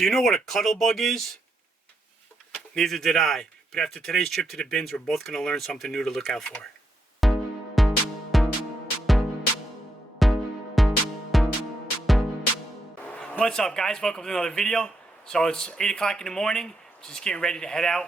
Do you know what a cuddle bug is? Neither did I, but after today's trip to the bins, we're both going to learn something new to look out for. What's up, guys? Welcome to another video. So it's 8 o'clock in the morning, just getting ready to head out.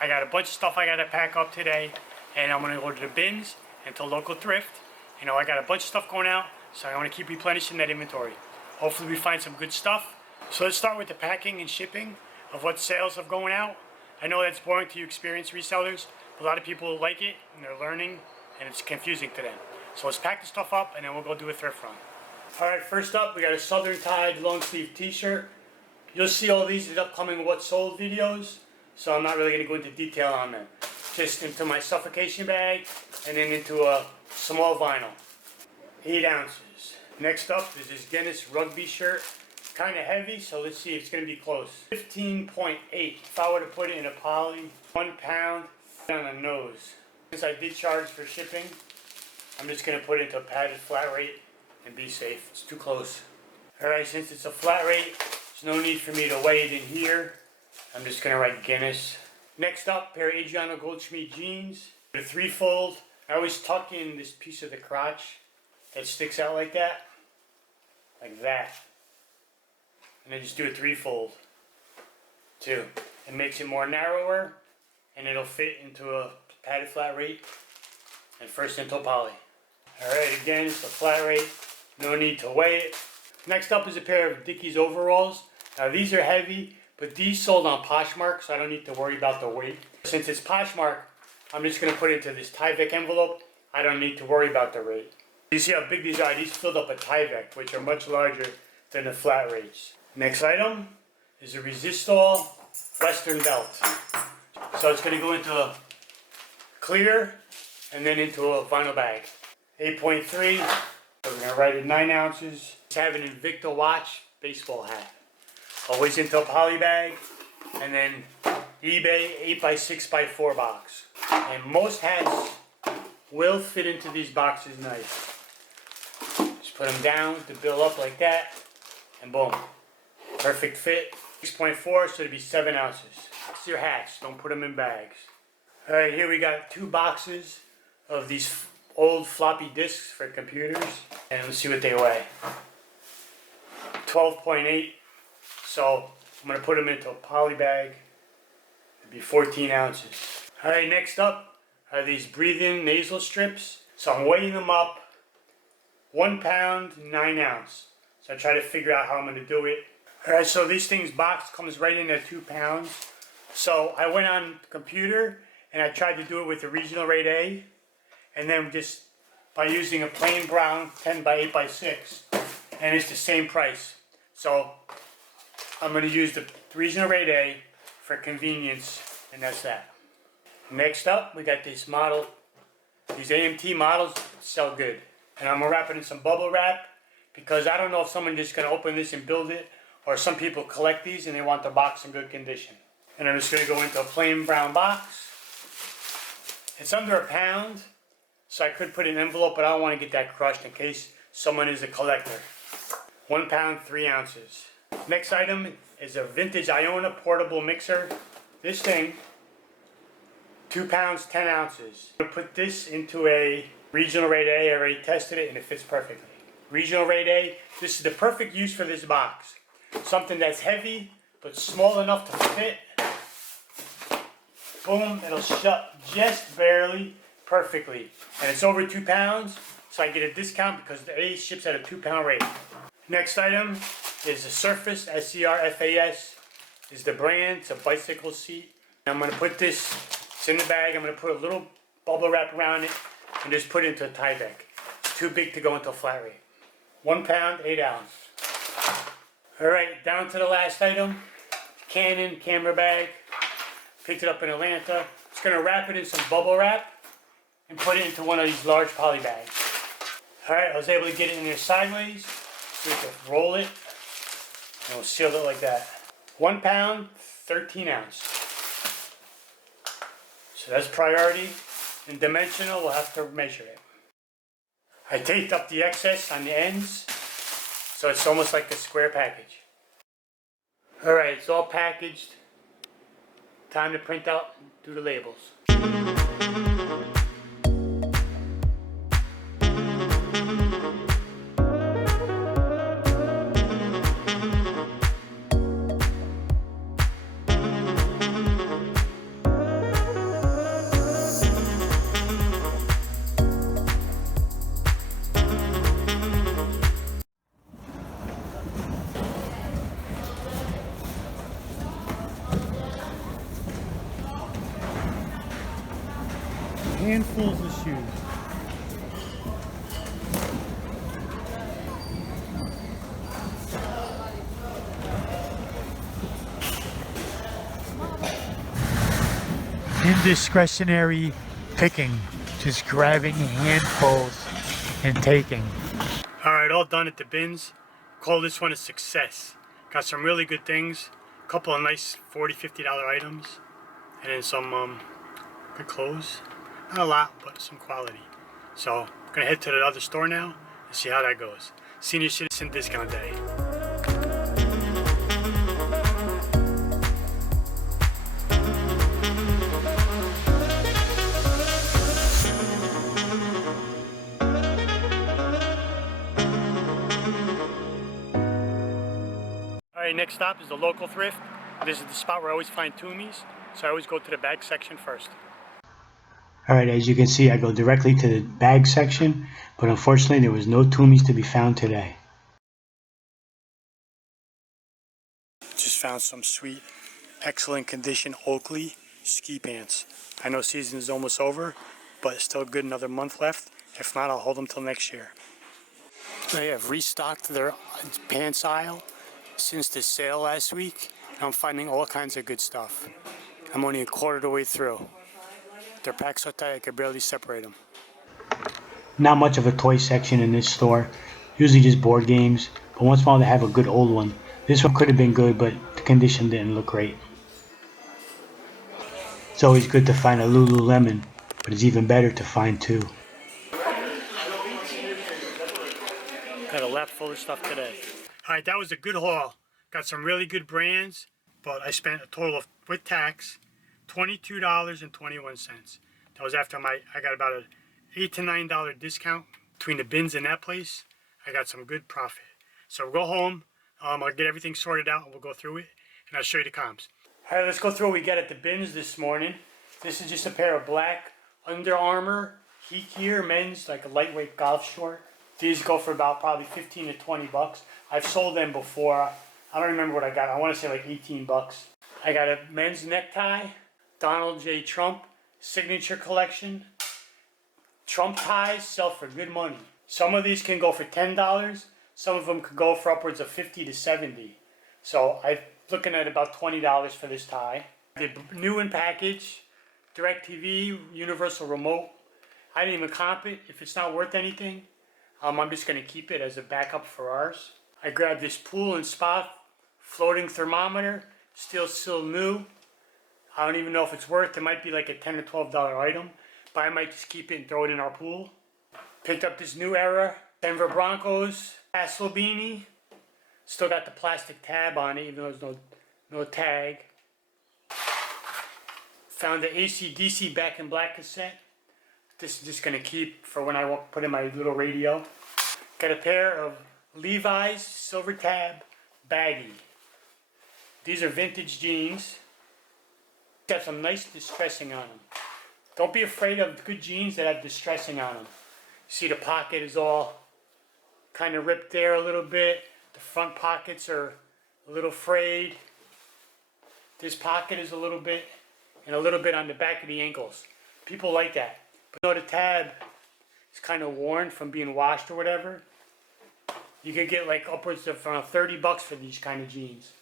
I got a bunch of stuff I got to pack up today, and I'm going to go to the bins and to local thrift. You know, I got a bunch of stuff going out, so I want to keep replenishing that inventory. Hopefully we find some good stuff. So let's start with the packing and shipping of what sales have going out. I know that's boring to you experienced resellers, but a lot of people like it and they're learning, and it's confusing to them. So let's pack the stuff up and then we'll go do a thrift run. Alright, first up we got a Southern Tide long sleeve t-shirt. You'll see all these in the upcoming what sold videos, so I'm not really going to go into detail on them. Just into my suffocation bag and then into a small vinyl. 8 ounces. Next up is this Guinness rugby shirt. Kind of heavy, so let's see if it's going to be close. 15.8. If I were to put it in a poly, 1 pound on the nose. Since I did charge for shipping, I'm just going to put it into a padded flat rate and be safe. It's too close. Alright, since it's a flat rate, there's no need for me to weigh it in here. I'm just going to write Guinness. Next up, pair of Adriano Goldschmidt jeans. The 3-fold. I always tuck in this piece of the crotch that sticks out like that. Like that. And then just do a 3-fold. 2. It makes it more narrower, and it'll fit into a padded flat rate and first into a poly. Alright, again, it's a flat rate. No need to weigh it. Next up is a pair of Dickies overalls. Now these are heavy, but these sold on Poshmark, so I don't need to worry about the weight. Since it's Poshmark, I'm just going to put it into this Tyvek envelope. I don't need to worry about the rate. You see how big these are? These filled up a Tyvek, which are much larger than the flat rates. Next item is a Resistol Western belt. So it's going to go into a clear and then into a vinyl bag. 8.3, so we're going to write it 9 ounces. Just have an Invicta watch baseball hat. Always into a poly bag, and then eBay 8x6x4 box. And most hats will fit into these boxes nice. Just put them down to build up like that, and boom. Perfect fit. 6.4, so it'd be 7 ounces. It's your hats, don't put them in bags. Alright, here we got 2 boxes of these old floppy disks for computers. And let's see what they weigh. 12.8. So I'm going to put them into a poly bag. It'd be 14 ounces. Alright, next up are these breathe-in nasal strips. So I'm weighing them up. 1 pound, 9 ounce. So I try to figure out how I'm going to do it. Alright, so these things box comes right in at 2 pounds. So I went on the computer and I tried to do it with the regional rate A. And then just by using a plain brown 10x8x6. And it's the same price. So I'm going to use the regional rate A for convenience. And that's that. Next up, we got this model. These AMT models sell good. And I'm going to wrap it in some bubble wrap. Because I don't know if someone's just going to open this and build it. Or some people collect these and they want the box in good condition. And I'm just going to go into a plain brown box. It's under a pound, so I could put an envelope, but I don't want to get that crushed in case someone is a collector. 1 pound, 3 ounces. Next item is a vintage Iona portable mixer. This thing, 2 pounds, 10 ounces. I'm going to put this into a regional rate A. I already tested it and it fits perfectly. Regional rate A, this is the perfect use for this box. Something that's heavy, but small enough to fit. Boom, it'll shut just barely, perfectly. And it's over 2 pounds, so I get a discount because the A ships at a 2 pound rate. Next item is a Surface, SCRFAS is the brand. It's a bicycle seat. And I'm going to put this, it's in the bag, I'm going to put a little bubble wrap around it and just put it into a Tyvek. It's too big to go into a flat rate. 1 pound, 8 ounce. Alright, down to the last item. Canon camera bag. Picked it up in Atlanta. Just going to wrap it in some bubble wrap and put it into one of these large poly bags. Alright, I was able to get it in there sideways. So we can roll it and we'll seal it like that. 1 pound, 13 ounce. So that's priority. And dimensional, we'll have to measure it. I taped up the excess on the ends, so it's almost like a square package. Alright, it's all packaged. Time to print out, do the labels. Handfuls of shoes. Indiscretionary picking, just grabbing handfuls and taking. Alright, all done at the bins. Call this one a success. Got some really good things, a couple of nice $40, $50 items, and then some good clothes. Not a lot, but some quality. So, I'm gonna head to the other store now and see how that goes. Senior Citizen Discount Day. Alright, next stop is the local thrift. This is the spot where I always find Toomies, so I always go to the bag section first. Alright, as you can see, I go directly to the bag section, but unfortunately there was no Toomies to be found today. Just found some sweet, excellent condition Oakley ski pants. I know season is almost over, but still good, another month left. If not, I'll hold them till next year. They have restocked their pants aisle since the sale last week. I'm finding all kinds of good stuff. I'm only a quarter of the way through. They're packed so tight I could barely separate them. Not much of a toy section in this store, usually just board games, but once in a while they have a good old one. This one could have been good, but the condition didn't look great. It's always good to find a Lululemon, but it's even better to find two. Got a lap full of stuff today. Alright, that was a good haul. Got some really good brands, but I spent a total of, with tax, $22.21. That was after I got about an $8 to $9 discount between the bins and that place. I got some good profit. So we'll go home, I'll get everything sorted out and we'll go through it and I'll show you the comps. Alright, let's go through what we got at the bins this morning. This is just a pair of black Under Armour Heat Gear men's, like a lightweight golf short. These go for about probably 15 to 20 bucks. I've sold them before. I don't remember what I got. I want to say like 18 bucks. I got a men's necktie, Donald J. Trump signature collection. Trump ties sell for good money. Some of these can go for $10. Some of them could go for upwards of 50 to 70. So I'm looking at about $20 for this tie. The new in package, DirecTV, universal remote. I didn't even comp it. If it's not worth anything, I'm just going to keep it as a backup for ours. I grabbed this pool and spa floating thermometer, still new. I don't even know if it's worth. It might be like a $10 or $12 item, but I might just keep it and throw it in our pool. Picked up this New Era Denver Broncos tassel beanie. Still got the plastic tab on it, even though there's no tag. Found the AC/DC Back in Black cassette. This is just going to keep for when I put in my little radio. Got a pair of Levi's silver tab baggy. These are vintage jeans. Got some nice distressing on them. Don't be afraid of good jeans that have distressing on them. See, the pocket is all kind of ripped there a little bit. The front pockets are a little frayed. This pocket is a little bit, and a little bit on the back of the ankles. People like that. But you know, the tab is kind of worn from being washed or whatever. You could get like upwards of around 30 bucks for these kind of jeans.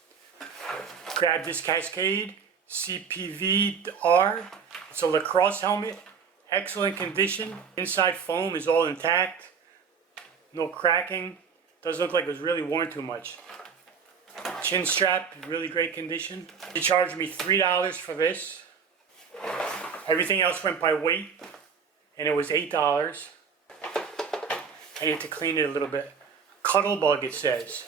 Grab this Cascade CPV-R. It's a lacrosse helmet. Excellent condition. Inside foam is all intact. No cracking. Doesn't look like it was really worn too much. Chin strap, really great condition. They charged me $3 for this. Everything else went by weight, and it was $8. I need to clean it a little bit. Cuddlebug, it says.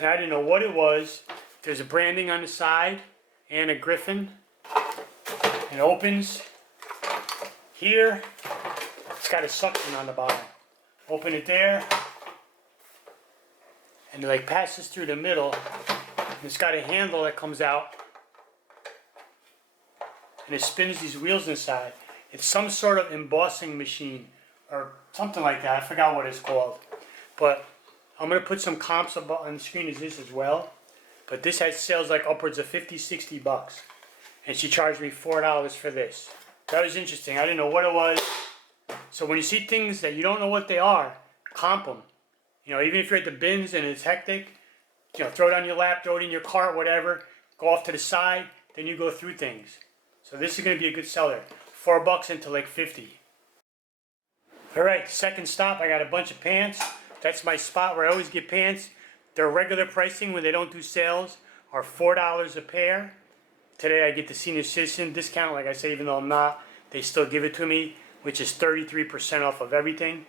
and I didn't know what it was. There's a branding on the side and a griffin. It opens here. It's got a suction on the bottom. Open it there, and it like passes through the middle. And it's got a handle that comes out, and it spins these wheels inside. It's some sort of embossing machine or something like that. I forgot what it's called. But I'm going to put some comps up on the screen as this as well. But this has sales like upwards of 50, 60 bucks. And she charged me $4 for this. That was interesting. I didn't know what it was. So when you see things that you don't know what they are, comp them. You know, even if you're at the bins and it's hectic, you know, throw it on your lap, throw it in your cart, whatever. Go off to the side, then you go through things. So this is going to be a good seller. $4 into like 50. Alright, second stop, I got a bunch of pants. That's my spot where I always get pants. Their regular pricing when they don't do sales are $4 a pair. Today I get the senior citizen discount, like I say, even though I'm not, they still give it to me, which is 33% off of everything.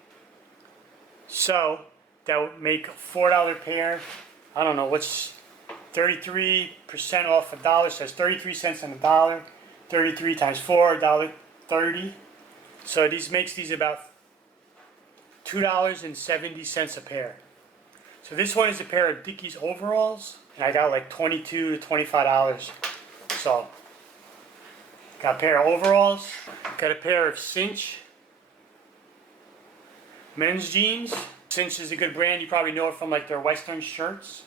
So, that would make a $4 pair. I don't know, what's 33% off a dollar, so that's 33 cents on a dollar. 33 times 4, $1.30. So these makes these about $2.70 a pair. So this one is a pair of Dickies overalls, and I got like $22 to $25. So got a pair of overalls, got a pair of Cinch men's jeans. Cinch is a good brand. You probably know it from like their Western shirts.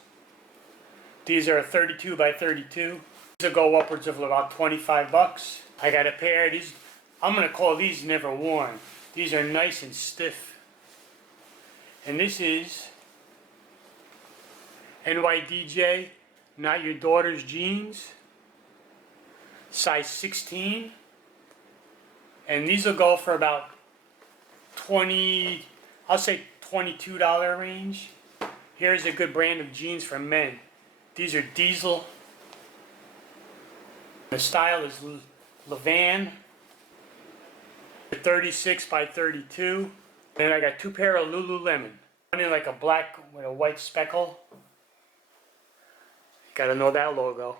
These are 32 by 32. These will go upwards of about 25 bucks. I got a pair of these. I'm going to call these never worn. These are nice and stiff. And this is NYDJ, Not Your Daughter's Jeans. Size 16. And these will go for about 20, I'll say $22 range. Here's a good brand of jeans for men. These are Diesel. The style is Levan. 36 by 32. And I got two pair of Lululemon. One in like a black with a white speckle. Gotta know that logo.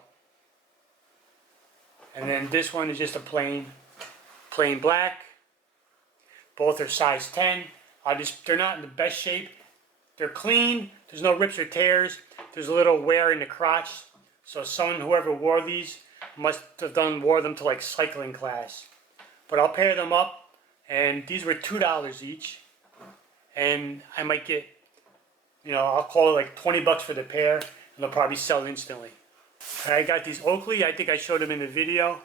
And then this one is just a plain black. Both are size 10. They're not in the best shape. They're clean. There's no rips or tears. There's a little wear in the crotch. So whoever wore these must have wore them to like cycling class. But I'll pair them up, and these were $2 each. And I might get, I'll call it like 20 bucks for the pair, and they'll probably sell instantly. I got these Oakley. I think I showed them in the video.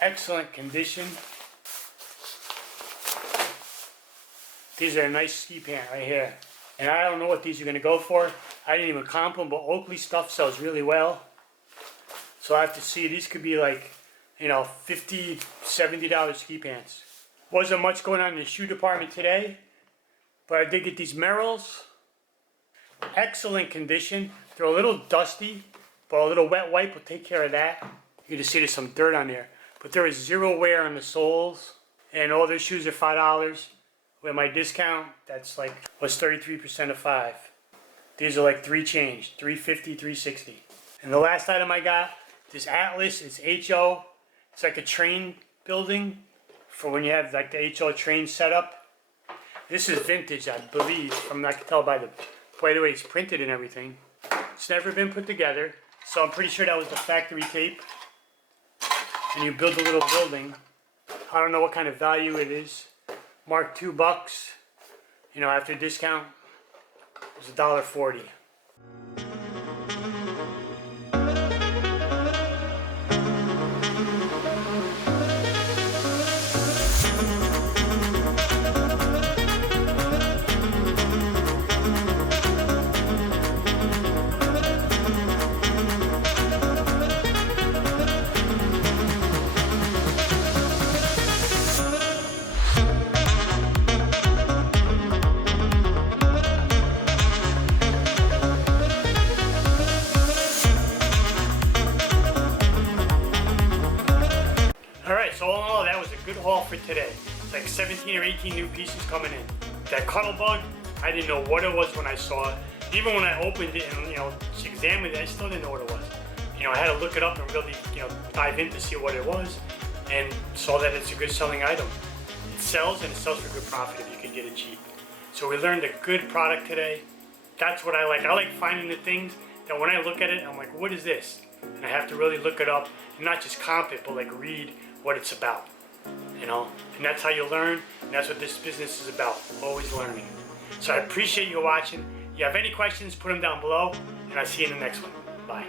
Excellent condition. These are a nice ski pant right here. And I don't know what these are going to go for. I didn't even comp them, but Oakley stuff sells really well. So I have to see. These could be like, $50, $70 ski pants. Wasn't much going on in the shoe department today, but I did get these Merrells. Excellent condition. They're a little dusty, but a little wet wipe will take care of that. You can just see there's some dirt on there. But there is zero wear on the soles, and all their shoes are $5. With my discount, was 33% of 5. These are like $3 change, $3.50, $3.60. And the last item I got, this Atlas, it's HO. It's like a train building for when you have like the HO train set up. This is vintage, I believe, I can tell by the way it's printed and everything. It's never been put together, so I'm pretty sure that was the factory tape. And you build a little building. I don't know what kind of value it is. Marked $2. After discount, it was $1.40. So all in all, that was a good haul for today. It's like 17 or 18 new pieces coming in. That cuddle bug, I didn't know what it was when I saw it. Even when I opened it and examined it, I still didn't know what it was. I had to look it up and really dive in to see what it was, and saw that it's a good selling item. It sells, and it sells for good profit if you can get it cheap. So we learned a good product today. That's what I like. I like finding the things that when I look at it, I'm like, what is this? And I have to really look it up and not just comp it, but like read what it's about. And that's how you learn, and that's what this business is about, always learning. So I appreciate you watching. If you have any questions, put them down below, and I'll see you in the next one. Bye.